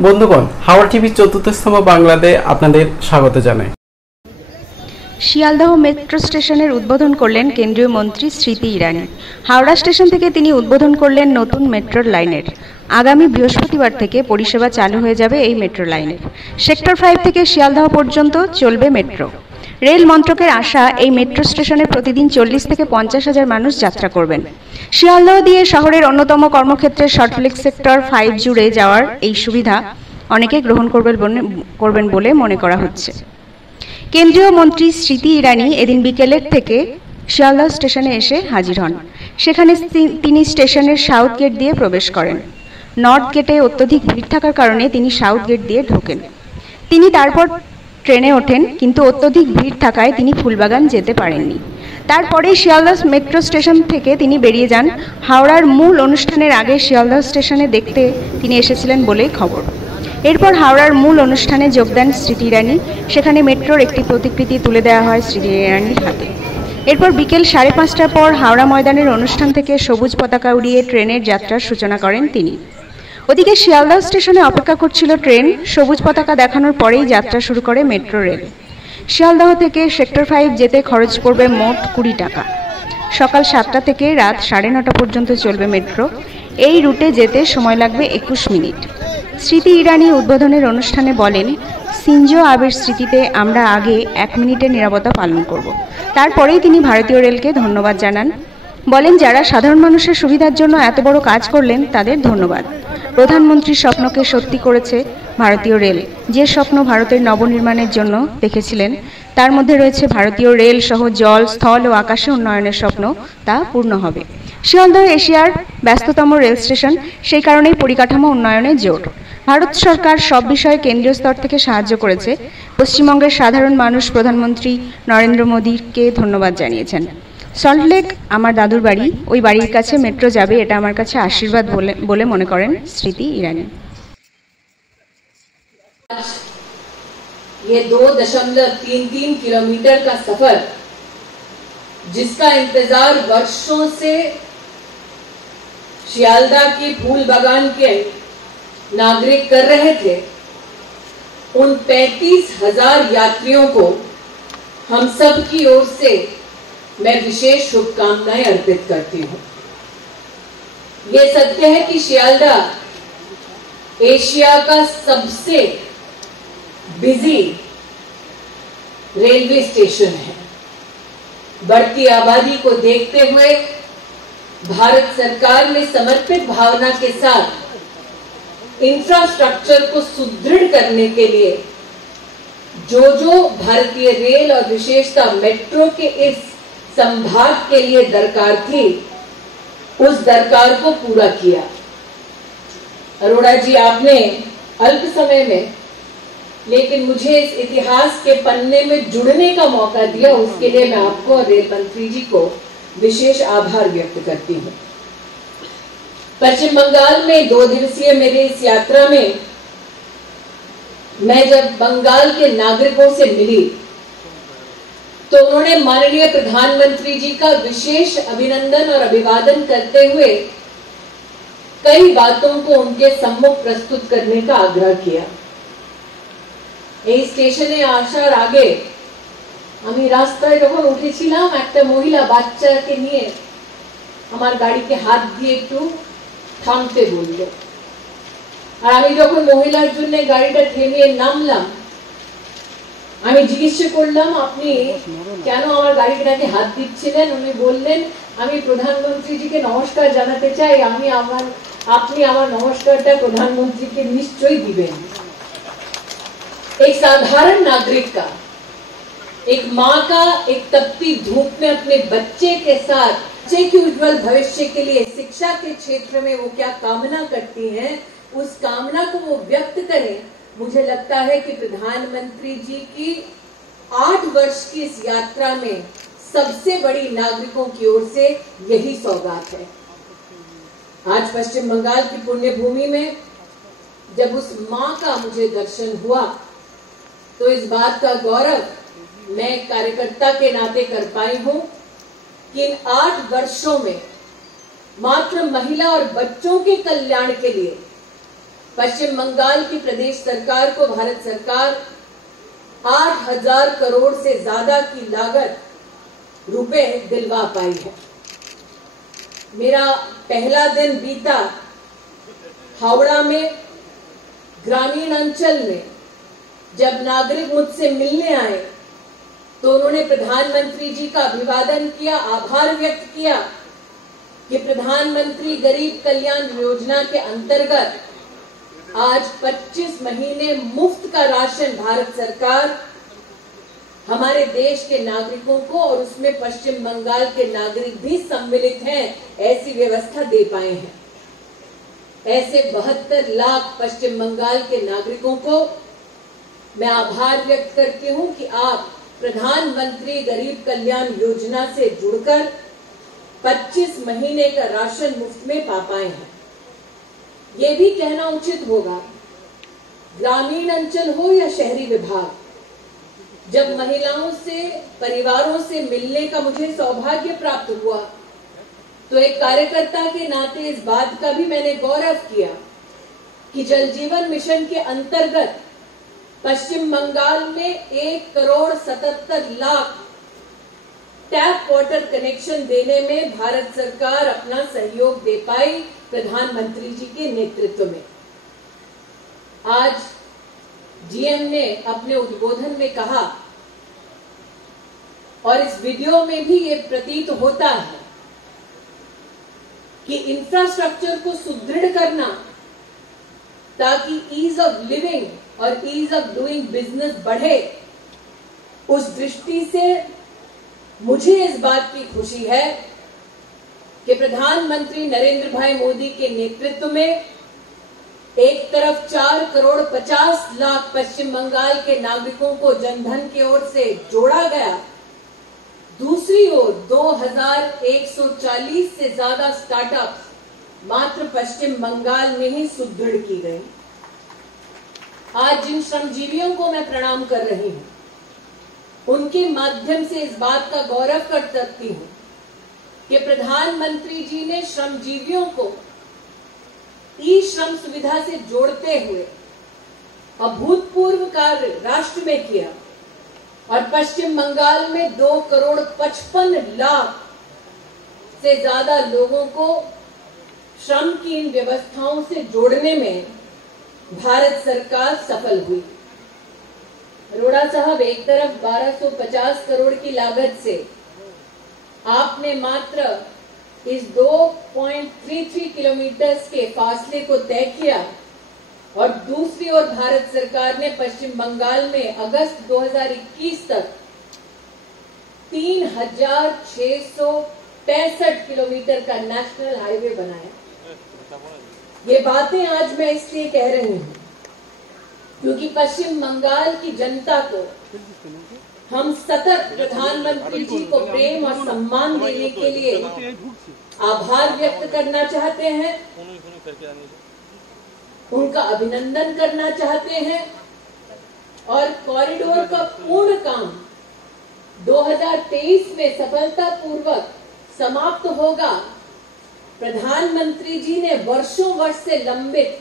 বন্ধুগণ, হাওড়া টিভির ৪র্থতম বাংলাতে আপনাদের স্বাগত জানাই। শিয়ালদহ মেট্রো স্টেশনের উদ্বোধন করলেন কেন্দ্রীয় মন্ত্রী স্মৃতি ইরানি। হাওড়া স্টেশন থেকে তিনি উদ্বোধন করলেন নতুন মেট্রোর লাইনের। আগামী বৃহস্পতিবার থেকে পরিষেবা চালু হয়ে যাবে এই মেট্রো লাইনের। সেক্টর 5 থেকে শিয়ালদহ পর্যন্ত চলবে মেট্রো। রেল মন্ত্রকের আশা, এই মেট্রো স্টেশনে প্রতিদিন 40 থেকে 50,000 মানুষ যাত্রা করবেন। শিয়ালদহ দিয়ে শহরের অন্যতম কর্মক্ষেত্রে সল্টলেক সেক্টর 5 জুড়ে যাওয়ার এই সুবিধা অনেকে গ্রহণ করবেন বলে মনে করা হচ্ছে। কেন্দ্রীয় মন্ত্রী স্মৃতি ইরানি এদিন বিকেলের থেকে শিয়ালদহ স্টেশনে এসে হাজির হন। সেখানে তিনি স্টেশনের সাউথ গেট দিয়ে প্রবেশ করেন। নর্থ গেটে অত্যধিক ভিড় থাকার কারণে তিনি সাউথ গেট দিয়ে ঢোকেন। তিনি তারপর ট্রেনে ওঠেন, কিন্তু অত্যধিক ভিড় থাকায় তিনি ফুলবাগান যেতে পারেননি। তারপরে শিয়ালদহ মেট্রো স্টেশন থেকে তিনি বেরিয়ে যান। হাওড়ার মূল অনুষ্ঠানের আগে শিয়ালদহ স্টেশনে দেখতে তিনি এসেছিলেন বলেই খবর। এরপর হাওড়ার মূল অনুষ্ঠানে যোগ দেন স্মৃতি ইরানি। সেখানে মেট্রোর একটি প্রতিকৃতি তুলে দেওয়া হয় স্মৃতি ইরানির হাতে। এরপর বিকেল 5:30টার পর হাওড়া ময়দানের অনুষ্ঠান থেকে সবুজ পতাকা উড়িয়ে ট্রেনের যাত্রার সূচনা করেন তিনি। ওদিকে শিয়ালদহ স্টেশনে অপেক্ষা করছিল ট্রেন। সবুজ পতাকা দেখানোর পরেই যাত্রা শুরু করে মেট্রো রেল। শিয়ালদহ থেকে সেক্টর 5 যেতে খরচ পড়বে মোট 20 টাকা। সকাল 7টা থেকে রাত 9:30 পর্যন্ত চলবে মেট্রো। এই রুটে যেতে সময় লাগবে 21 মিনিট। স্মৃতি ইরানি উদ্বোধনের অনুষ্ঠানে বলেন, সিনজো আবের স্মৃতিতে আমরা আগে 1 মিনিটের নীরবতা পালন করব। তারপরেই তিনি ভারতীয় রেলকে ধন্যবাদ জানান। বলেন, যারা সাধারণ মানুষের সুবিধার জন্য এত বড় কাজ করলেন তাদের ধন্যবাদ। প্রধানমন্ত্রীর স্বপ্নকে সত্যি করেছে ভারতীয় রেল। যে স্বপ্ন ভারতের নবনির্মাণের জন্য দেখেছিলেন, তার মধ্যে রয়েছে ভারতীয় রেল সহ জল, স্থল ও আকাশে উন্নয়নের স্বপ্ন, তা পূর্ণ হবে। শিয়ালদহ এশিয়ার ব্যস্ততম রেল স্টেশন, সেই কারণেই পরিকাঠামো উন্নয়নে জোর। ভারত সরকার সব বিষয়ে কেন্দ্রীয় স্তর থেকে সাহায্য করেছে। পশ্চিমবঙ্গের সাধারণ মানুষ প্রধানমন্ত্রী নরেন্দ্র মোদীকে ধন্যবাদ জানিয়েছেন। সল্টলেক আমার দাদুর বাড়ি, ওই বাড়ির কাছে মেট্রো যাবে, এটা আমার কাছে আশীর্বাদ বলে মনে করেন স্মৃতি ইরানি। ये 2.33 किलोमीटर का सफर, जिसका इंतजार वर्षों से शियालदह की फूल बागान के नागरिक कर रहे थे, उन 35,000 यात्रियों को हम सब की ओर से मैं विशेष शुभकामनाएं अर्पित करती हूं। ये सत्य है कि शियालदह एशिया का सबसे बिजी रेलवे स्टेशन है। बढ़ती आबादी को देखते हुए भारत सरकार ने समर्पित भावना के साथ इंफ्रास्ट्रक्चर को सुदृढ़ करने के लिए जो भारतीय रेल और विशेषता मेट्रो के इस संभाग के लिए दरकार थी, उस दरकार को पूरा किया। अरोड़ा जी, आपने अल्प समय में लेकिन मुझे इस इतिहास के पन्ने में जुड़ने का मौका दिया, उसके लिए मैं आपको और रेल मंत्री जी को विशेष आभार व्यक्त करती हूं। पश्चिम बंगाल में 2 दिवसीय मेरी इस यात्रा में मैं जब बंगाल के नागरिकों से मिली तो उन्होंने माननीय प्रधानमंत्री जी का विशेष अभिनंदन और अभिवादन करते हुए कई बातों को उनके सम्मुख प्रस्तुत करने का आग्रह किया। এই স্টেশনে আসার আগে আমি রাস্তায় যখন উঠেছিলাম, একটা মহিলা বাচ্চাকে নিয়ে আমার গাড়িকে হাত দিয়ে একটু থামতে বলল। আর আমি যখন মহিলার জন্য গাড়িটা থেমিয়ে নামলাম, আমি জিজ্ঞেস করলাম, আপনি কেন আমার গাড়িটাকে হাত দিচ্ছিলেন? উনি বললেন, আমি প্রধানমন্ত্রীজিকে নমস্কার জানাতে চাই, আপনি আমার নমস্কারটা প্রধানমন্ত্রীকে নিশ্চয়ই দিবেন। एक साधारण नागरिक का, एक माँ का एक तपती धूप में अपने बच्चे के साथ बच्चे के उज्जवल भविष्य के लिए शिक्षा के क्षेत्र में वो क्या कामना करती हैं, उस कामना को वो व्यक्त करें। मुझे लगता है कि प्रधानमंत्री जी की 8 वर्ष की इस यात्रा में सबसे बड़ी नागरिकों की ओर से यही सौगात है। आज पश्चिम बंगाल की पुण्य भूमि में जब उस माँ का मुझे दर्शन हुआ, तो इस बात का गौरव मैं कार्यकर्ता के नाते कर पाई हूं कि इन 8 वर्षों में मात्र महिला और बच्चों के कल्याण के लिए पश्चिम बंगाल की प्रदेश सरकार को भारत सरकार 8,000 करोड़ से ज्यादा की लागत रुपए दिलवा पाई है। मेरा पहला दिन बीता हावड़ा में ग्रामीण अंचल में, जब नागरिक मुझसे मिलने आए तो उन्होंने प्रधानमंत्री जी का अभिवादन किया, आभार व्यक्त किया कि प्रधानमंत्री गरीब कल्याण योजना के अंतर्गत आज 25 महीने मुफ्त का राशन भारत सरकार हमारे देश के नागरिकों को, और उसमें पश्चिम बंगाल के नागरिक भी सम्मिलित हैं, ऐसी व्यवस्था दे पाए हैं। ऐसे 72 लाख पश्चिम बंगाल के नागरिकों को मैं आभार व्यक्त करती हूं कि आप प्रधानमंत्री गरीब कल्याण योजना से जुड़कर 25 महीने का राशन मुफ्त में पा पाए हैं। ये भी कहना उचित होगा, ग्रामीण अंचल हो या शहरी विभाग, जब महिलाओं से, परिवारों से मिलने का मुझे सौभाग्य प्राप्त हुआ तो एक कार्यकर्ता के नाते इस बात का भी मैंने गौरव किया कि जल जीवन मिशन के अंतर्गत पश्चिम बंगाल में 1,77,00,000 टैप वाटर कनेक्शन देने में भारत सरकार अपना सहयोग दे पाई प्रधानमंत्री जी के नेतृत्व में। आज जीएम ने अपने उद्बोधन में कहा, और इस वीडियो में भी ये प्रतीत होता है कि इंफ्रास्ट्रक्चर को सुदृढ़ करना ताकि ईज ऑफ लिविंग और ईज ऑफ डूइंग बिजनेस बढ़े, उस दृष्टि से मुझे इस बात की खुशी है कि प्रधानमंत्री नरेंद्र भाई मोदी के नेतृत्व में एक तरफ 4,50,00,000 पश्चिम बंगाल के नागरिकों को जनधन की ओर से जोड़ा गया, दूसरी ओर 2,140 से ज्यादा स्टार्टअप्स मात्र पश्चिम बंगाल में ही सुदृढ़ की गई। आज जिन श्रमजीवियों को मैं प्रणाम कर रही हूं, उनके माध्यम से इस बात का गौरव कर सकती हूं कि प्रधानमंत्री जी ने श्रमजीवियों को ई श्रम सुविधा से जोड़ते हुए अभूतपूर्व कार्य राष्ट्र में किया, और पश्चिम बंगाल में 2,55,00,000 से ज्यादा लोगों को श्रम की इन व्यवस्थाओं से जोड़ने में भारत सरकार सफल हुई। अरोड़ा साहब, एक तरफ 1250 करोड़ की लागत से आपने मात्र इस 2.33 किलोमीटर के फासले को तय किया, और दूसरी ओर भारत सरकार ने पश्चिम बंगाल में अगस्त 2021 तक 3,665 किलोमीटर का नेशनल हाईवे बनाया। ये बातें आज मैं इसलिए कह रही हूं क्योंकि पश्चिम बंगाल की जनता को हम सतत प्रधानमंत्री जी को प्रेम और सम्मान देने के लिए आभार व्यक्त करना चाहते हैं, उनका अभिनंदन करना चाहते हैं, और कॉरिडोर का पूर्ण काम 2023 में सफलतापूर्वक समाप्त होगा। प्रधानमंत्री जी ने वर्षों वर्ष से लंबित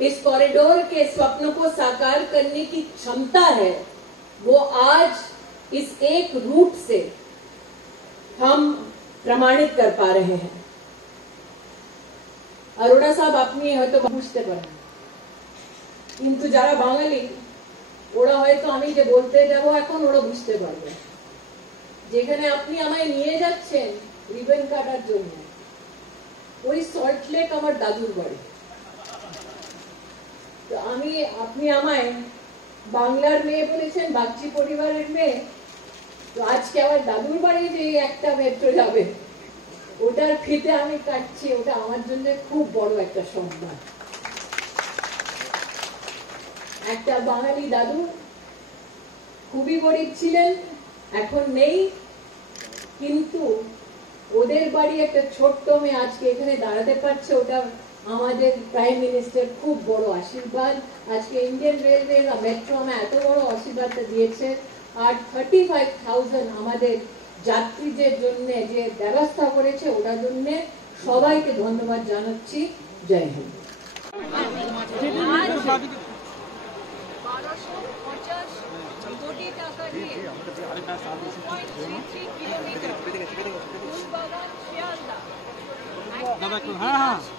इस कॉरिडोर के स्वप्न को साकार करने की क्षमता है, वो आज इस एक रूट से हम प्रमाणित कर पा रहे हैं। अरोड़ा साहब, আপনি হয়তো বুঝতে পারেন, কিন্তু যারা বাঙালি ওরা হয়তো আমি যে বলতে যাব এখন ওরা বুঝতে পারবে। যেখানে আপনি আমায় নিয়ে যাচ্ছেন রিবন কাটার জন্য, ওই সল্ট লেক আমার দাদুর বাড়ি। তো আপনি আমায় বাংলার মেয়ে বলেছেন, বাগচি পরিবারের মেয়ে, তো আজকে আমার দাদুর বাড়ি যে একটা মেট্রো যাবে ওটার ফিতে আমি কাটছি, ওটা আমার জন্য খুব বড় একটা সম্মান। একটা বাঙালি দাদু খুবই গরিব ছিলেন, এখন নেই, কিন্তু ওদের বাড়ি একটা ছোট্ট মেয়ে আজকে এখানে দাঁড়াতে পারছে, ওটা আমাদের প্রাইম মিনিস্টার খুব বড় আশীর্বাদ। আজকে ইন্ডিয়ান রেলওয়ে বা মেট্রো আমার এত বড় আশীর্বাদটা দিয়েছে, আর 35,000 আমাদের যাত্রীদের জন্য যে ব্যবস্থা করেছে ওটার জন্য সবাইকে ধন্যবাদ জানাচ্ছি। জয় হিন্দ। 1250 কোটি টাকা দিয়ে 2.33 কিলোমিটার ফুলবাগান শিয়ালদা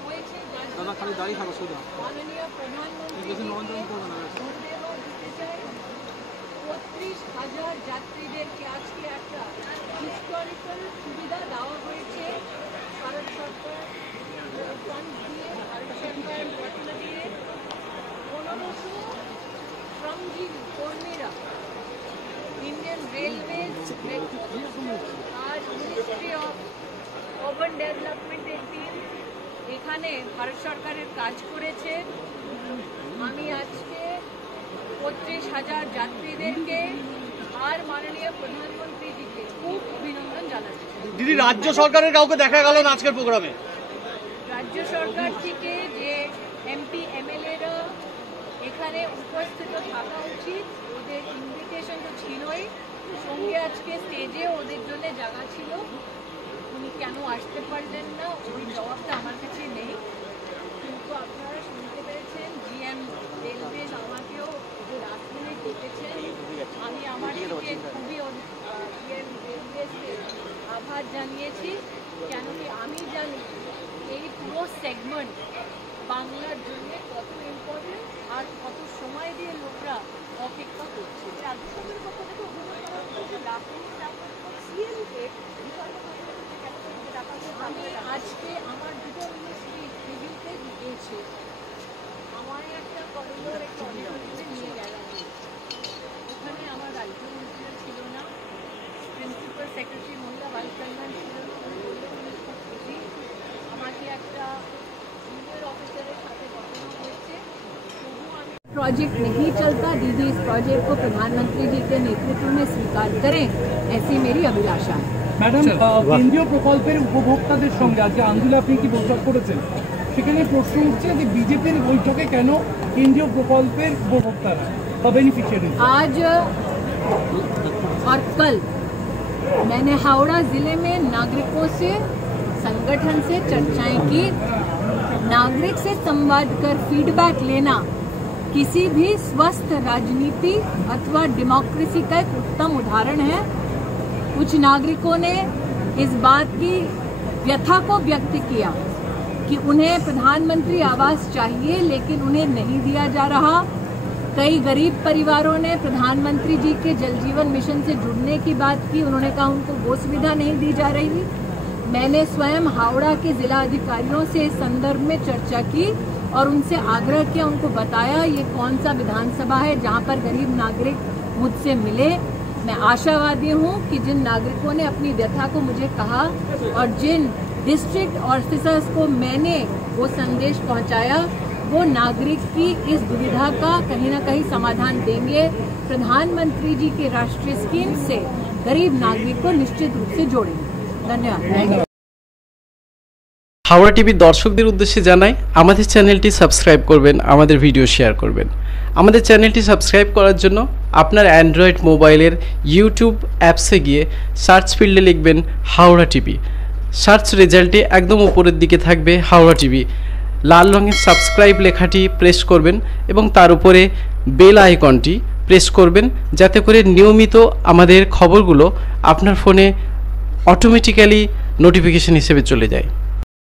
হয়েছে মাননীয় প্রধানমন্ত্রী ৩৫,০০০ যাত্রীদেরকে আজকে একটা হিস্টোরিক্যাল সুবিধা দেওয়া হয়েছে ভারত সরকার ফান্ড দিয়ে, ভারত সরকার ঘটনা দিয়ে 1500 শ্রমজীবী কর্মীরা ইন্ডিয়ান রেলওয়েজ আর মিনিস্ট্রি অফ আরবান ডেভেলপমেন্টের টিম এখানে ভারত সরকারের কাজ করেছে। আমি আজকে ৩৫,০০০ যাত্রীদেরকে আর মাননীয় প্রধানমন্ত্রীজিকে খুব অভিনন্দন জানাচ্ছি। দিদি, রাজ্য সরকারের কাউকে দেখা গেল না আজকের প্রোগ্রামে? রাজ্য সরকার থেকে যে এমপি এমএলএরা এখানে উপস্থিত থাকা উচিত, ওদের ইনভিটেশন তো ছিলই, সঙ্গে আজকে স্টেজে ওদের জন্য জায়গা ছিল, উনি কেন আসতে পারলেন না ওই জবাবটা আমার কাছে নেই। কিন্তু আপনারা শুনতে পেরেছেন জিএম রেলওয়েজ আমাকেও লাস্ট মিনিট ডেকেছেন। আমি আমার থেকে খুবই জিএম রেলওয়েজকে আভার জানিয়েছি, কেন কি আমি জানি এই পুরো সেগমেন্ট বাংলার জন্য কত ইম্পর্টেন্ট আর কত সময় দিয়ে লোকরা অপেক্ষা করছে। রাজ্য সরকারের পক্ষ থেকে অভিযোগ করা হচ্ছে আমি আজকে আমার দুটো মিনিস্ট্রি রিভিউতে দিয়েছি। আমার একটা করিডোর একটা অডিটোরিয়ামে নিয়ে গেলাম, ওখানে আমার রাজ্যমন্ত্রীরা ছিল না, প্রিন্সিপাল সেক্রেটারি মহিলা ভাইস চেয়ারম্যান ছিলেন, আমাকে একটা জুনিयर ऑफिसर साथ घटना হয়েছে। प्रोजेक्ट नहीं चलता, दीदी इस प्रोजेक्ट को प्रधानमंत्री जी के नेतृत्व में स्वीकार करें, ऐसी मेरी अभिलाषा है। ম্যাডাম, কেন্দ্রীয় প্রকল্পের উপভোক্তাদের সঙ্গে আজকে আন্দোলনে আপনি কি বৈঠক করেছেন? সেখানে প্রশ্ন উঠছে যে বিজেপির বৈঠকে কেন কেন্দ্রীয় প্রকল্পের উপভোক্তারা বা বেনিফিশিয়ারি? आज और कल मैंने हावड़ा जिले में नागरिकों से, संगठन से चर्चाएं की। नागरिक से संवाद कर फीडबैक लेना किसी भी स्वस्थ राजनीति अथवा डेमोक्रेसी का एक उत्तम उदाहरण है। कुछ नागरिकों ने इस बात की व्यथा को व्यक्त किया कि उन्हें प्रधानमंत्री आवास चाहिए लेकिन उन्हें नहीं दिया जा रहा। कई गरीब परिवारों ने प्रधानमंत्री जी के जल जीवन मिशन से जुड़ने की बात की, उन्होंने कहा उनको वो सुविधा नहीं दी जा रही। मैंने स्वयं हावड़ा के जिला अधिकारियों से इस संदर्भ में चर्चा की और उनसे आग्रह किया, उनको बताया ये कौन सा विधानसभा है जहां पर गरीब नागरिक मुझसे मिले। मैं आशावादी हूं कि जिन नागरिकों ने अपनी व्यथा को मुझे कहा और जिन डिस्ट्रिक्ट ऑफिसर्स को मैंने वो संदेश पहुंचाया, वो नागरिक की इस दुविधा का कहीं ना कहीं समाधान देंगे। प्रधानमंत्री जी की राष्ट्रीय स्कीम से गरीब नागरिक को निश्चित रूप से जोड़ेंगे। धन्यवाद। হাওড়া টিভির দর্শকদের উদ্দেশ্যে জানাই, আমাদের চ্যানেলটি সাবস্ক্রাইব করবেন, আমাদের ভিডিও শেয়ার করবেন। আমাদের চ্যানেলটি সাবস্ক্রাইব করার জন্য আপনার অ্যান্ড্রয়েড মোবাইলের ইউটিউব অ্যাপসে গিয়ে সার্চ ফিল্ডে লিখবেন হাওড়া টিভি। সার্চ রেজাল্টে একদম উপরের দিকে থাকবে হাওড়া টিভি। লাল রঙের সাবস্ক্রাইব লেখাটি প্রেস করবেন এবং তার উপরে বেল আইকনটি প্রেস করবেন, যাতে করে নিয়মিত আমাদের খবরগুলো আপনার ফোনে অটোমেটিক্যালি নোটিফিকেশন হিসেবে চলে যায়।